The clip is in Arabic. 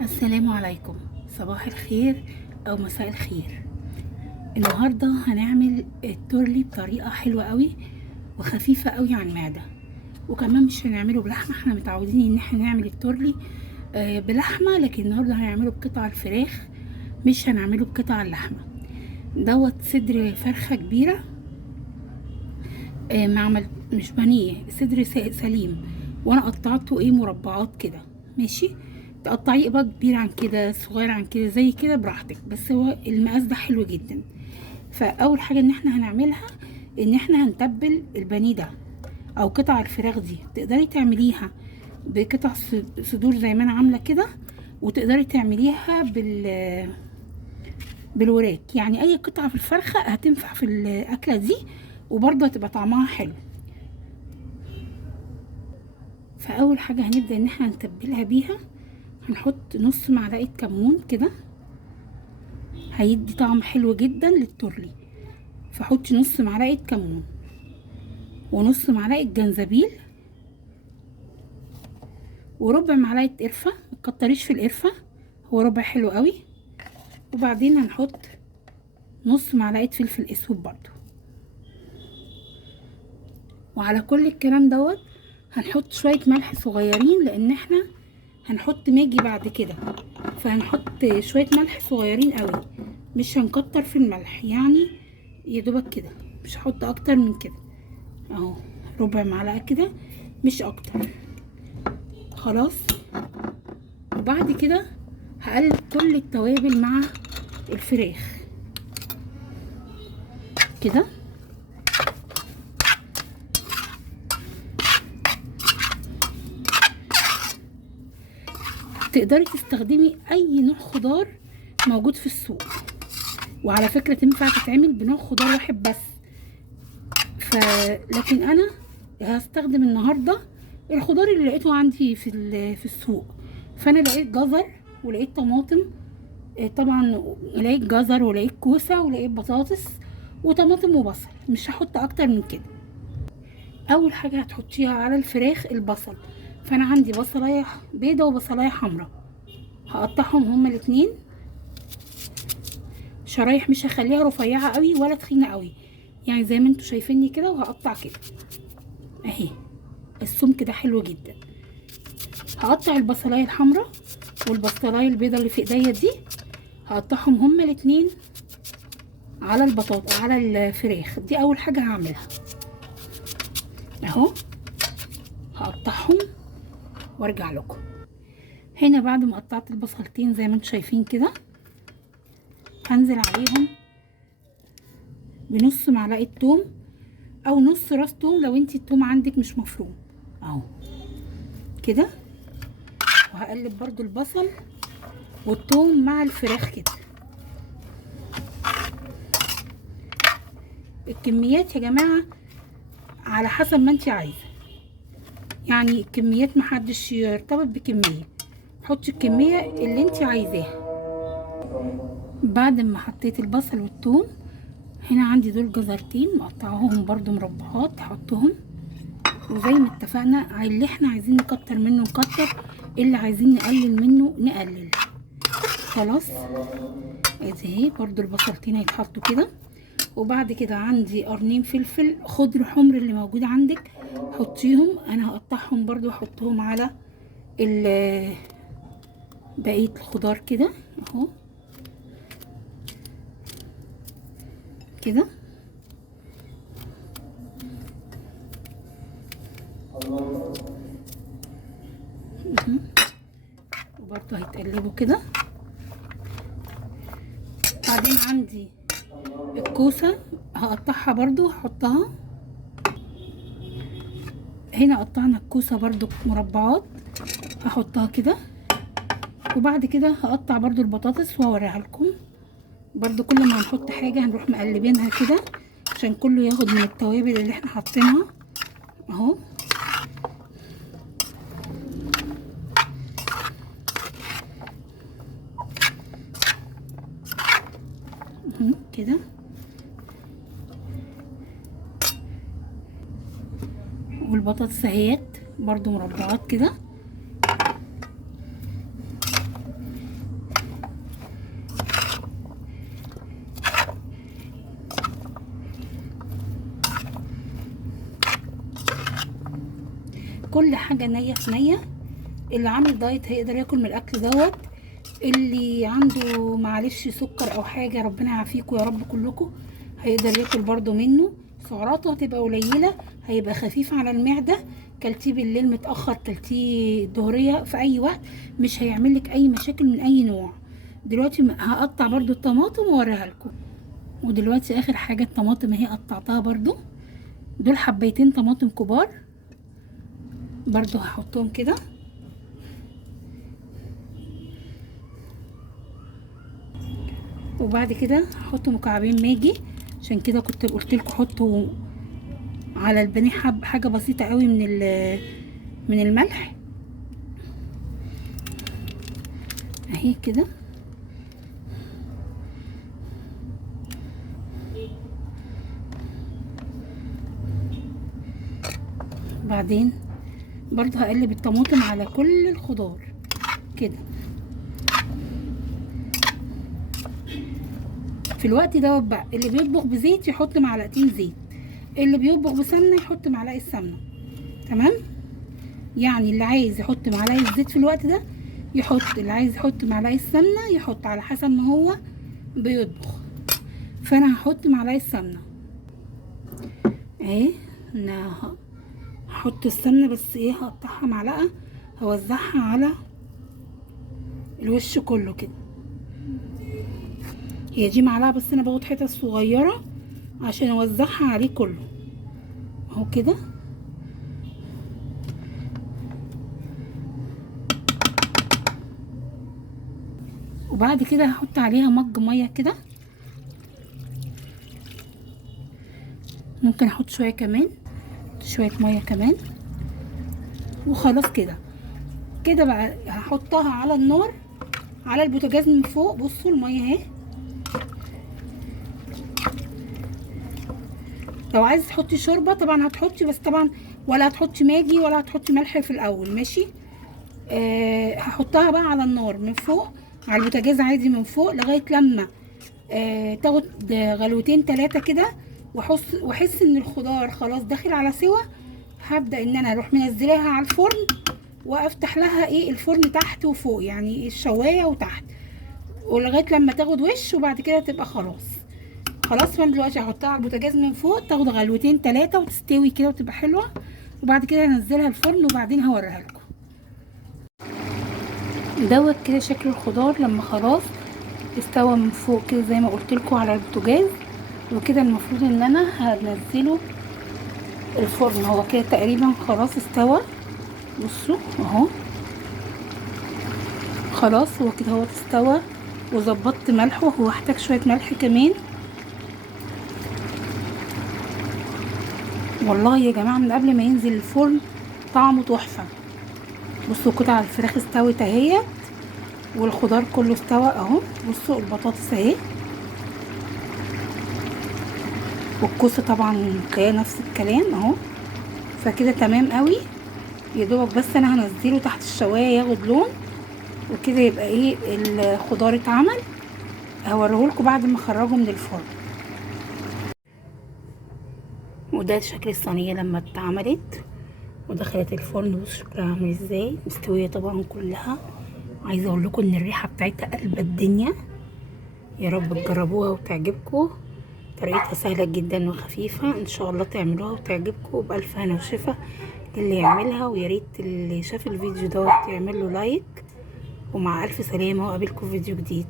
السلام عليكم، صباح الخير او مساء الخير. النهارده هنعمل التورلي بطريقه حلوه قوي وخفيفه قوي على المعده، وكمان مش هنعمله بلحمه. احنا متعودين ان احنا نعمل التورلي بلحمه، لكن النهارده هنعمله بقطع الفراخ، مش هنعمله بقطع اللحمه. دوت صدر فرخه كبيره، معمل مش بانيه، صدر سليم، وانا قطعته مربعات كده. ماشي، تقطعيه بقى كبير عن كده، صغير عن كده، زي كده براحتك، بس هو المقاس ده حلو جدا. فاول حاجه ان احنا هنعملها ان احنا هنتبل البانيه ده او قطع الفراخ دي. تقدري تعمليها بقطع صدور زي ما انا عامله كده، وتقدري تعمليها بالوراك، يعني اي قطعه في الفرخه هتنفع في الاكله دي، وبرضه هتبقى طعمها حلو. فاول حاجه هنبدا ان احنا نتبلها بيها، هنحط نص معلقه كمون كده، هيدي طعم حلو جدا للتورلي. فحطي نص معلقه كمون ونص معلقه جنزبيل وربع معلقه قرفه، متكتريش في القرفه، هو ربع حلو قوي. وبعدين هنحط نص معلقه فلفل اسود برضو. وعلى كل الكلام دوت هنحط شويه ملح صغيرين، لان احنا هنحط ماجي بعد كده، فهنحط شويه ملح صغيرين قوي، مش هنكتر في الملح، يعني يا دوبك كده، مش هحط اكتر من كده اهو، ربع معلقه كده مش اكتر. خلاص. وبعد كده هقلب كل التوابل مع الفراخ كده. تقدري تستخدمي اي نوع خضار موجود في السوق، وعلى فكرة تنفع تتعمل بنوع خضار واحد بس. لكن انا هستخدم النهارده الخضار اللي لقيته عندي في السوق. فانا لقيت جزر ولقيت طماطم، طبعا لقيت جزر ولقيت كوسه ولقيت بطاطس وطماطم وبصل، مش هحط اكتر من كده. اول حاجه هتحطيها على الفراخ البصل، فانا عندي بصلايه بيضه وبصلايه حمراء، هقطعهم هما الاتنين شرايح، مش هخليها رفيعه قوي ولا تخينه قوي، يعني زي ما انتوا شايفيني كده. وهقطع كده اهي، السمك ده حلو جدا. هقطع البصلايه الحمراء والبصلايه البيضه اللي في ايديا دي، هقطعهم هما الاتنين على البطاطا على الفراخ دي. اول حاجه هعملها اهو، هقطعهم وارجع لكم. هنا بعد ما قطعت البصلتين زي ما انتم شايفين كده، هنزل عليهم بنص معلقه توم او نص راس توم لو انتي التوم عندك مش مفروم اهو كده. وهقلب برضو البصل والثوم مع الفراخ كده. الكميات يا جماعه على حسب ما انتي عايزه، يعني الكميات محدش يرتبط بكميه، حطي الكميه اللي انتي عايزاها. بعد ما حطيت البصل والثوم، هنا عندي دول جزرتين مقطعهم برضو مربعات، هحطهم. وزي ما اتفقنا، اللي احنا عايزين نكتر منه نكتر، اللي عايزين نقلل منه نقلل. خلاص. اهي برضو البصلتين هيتحطوا كده. وبعد كده عندي قرنين فلفل خضر حمر اللي موجود عندك حطيهم، انا هقطعهم برضو واحطهم على بقية الخضار كده اهو كده. وبرضو هيتقلبوا كده. بعدين عندي الكوسة هقطعها برضو هحطها هنا. قطعنا الكوسة برضو مربعات، هحطها كده. وبعد كده هقطع برضو البطاطس وهوريها لكم. برضو كل ما هنحط حاجة هنروح مقلبينها كده عشان كله ياخد من التوابل اللي احنا حاطينها اهو كده. والبطاطس اهيت برضو مربعات كده. كل حاجه نيه في نيه. اللي عامل دايت هيقدر ياكل من الاكل دوت. اللي عنده معلش سكر او حاجه ربنا يعافيكم يا رب كلكم، هيقدر ياكل برضو منه. سعراته هتبقى قليله، هيبقى خفيف على المعده. كلتيه بالليل متاخر، كلتيه الظهريه، في اي وقت مش هيعمل لك اي مشاكل من اي نوع. دلوقتي هقطع برضو الطماطم واوريها لكم. ودلوقتي اخر حاجه الطماطم اهي قطعتها برضو. دول حبيتين طماطم كبار برضو هحطهم كده. وبعد كده هحط مكعبين ماجي، عشان كده كنت قلت لكم حطوا على البانيه حاجه بسيطه قوي من الملح اهي كده. بعدين برضو هقلب الطماطم على كل الخضار كده. في الوقت دوت بقى اللي بيطبخ بزيت يحط معلقتين زيت، اللي بيطبخ بسمنه يحط معلقه سمنه. تمام؟ يعني اللي عايز يحط معلقه زيت في الوقت ده يحط، اللي عايز يحط معلقه سمنه يحط، على حسب ما هو بيطبخ. فانا هحط معلقه سمنه اهي. انا هحط السمنه بس ايه، هقطعها معلقه هوزعها على الوش كله كده. هي دي معلقه بس انا باخد حتت صغيره عشان اوزعها عليه كله اهو كده. وبعد كده هحط عليها مج ميه كده، ممكن احط شويه كمان، شويه ميه كمان. وخلاص كده كده بقى هحطها على النار على البوتاجاز من فوق. بصوا الميه اهي. لو عايز تحطي شوربه طبعا هتحطي، بس طبعا ولا هتحطي ماجي ولا هتحطي ملح في الاول، ماشي. هحطها بقى على النار من فوق على البوتاجاز عادي من فوق لغايه لما تاخد غلوتين 3 كده، واحس ان الخضار خلاص داخل على سوا. هبدا ان انا اروح منزلاها على الفرن، وافتح لها ايه الفرن تحت وفوق، يعني الشوايه وتحت، ولغايه لما تاخد وش، وبعد كده تبقى خلاص. فانا دلوقتي هحطها على البوتاجاز من فوق تاخد غلوتين 3 وتستوي كده وتبقى حلوه. وبعد كده هنزلها الفرن وبعدين هوريها لكم. دوت كده شكل الخضار لما خلاص استوى من فوق كده زي ما قلت لكم على البوتاجاز. وكده المفروض ان انا هنزله الفرن. هو كده تقريبا خلاص استوى. بصوا اهو خلاص هو كده هو استوى. وظبطت ملحه، هو احتاج شويه ملح كمان. والله يا جماعه من قبل ما ينزل الفرن طعمه تحفه. بصوا قطع الفراخ استوت اهيت، والخضار كله استوى اهو. بصوا البطاطس اهي، والكوسه طبعا تلاقيها نفس الكلام اهو. فكده تمام قوي. يا دوبك بس انا هنزله تحت الشوايه ياخد لون، وكده يبقى ايه الخضار اتعمل. هوريهولكوا بعد ما اخرجه من الفرن. وده شكل الصينيه لما اتعملت ودخلت الفرن. بصوا شكلها عامل ازاي، مستويه طبعا كلها. عايزه اقول لكم ان الريحه بتاعتها قلب الدنيا. يا رب تجربوها وتعجبكم. طريقتها سهله جدا وخفيفه، ان شاء الله تعملوها وتعجبكم. بالف هنا وشفا اللي يعملها. ويا ريت اللي شاف الفيديو دوت يعمل له لايك. ومع الف سلامه، وقابلكم في فيديو جديد.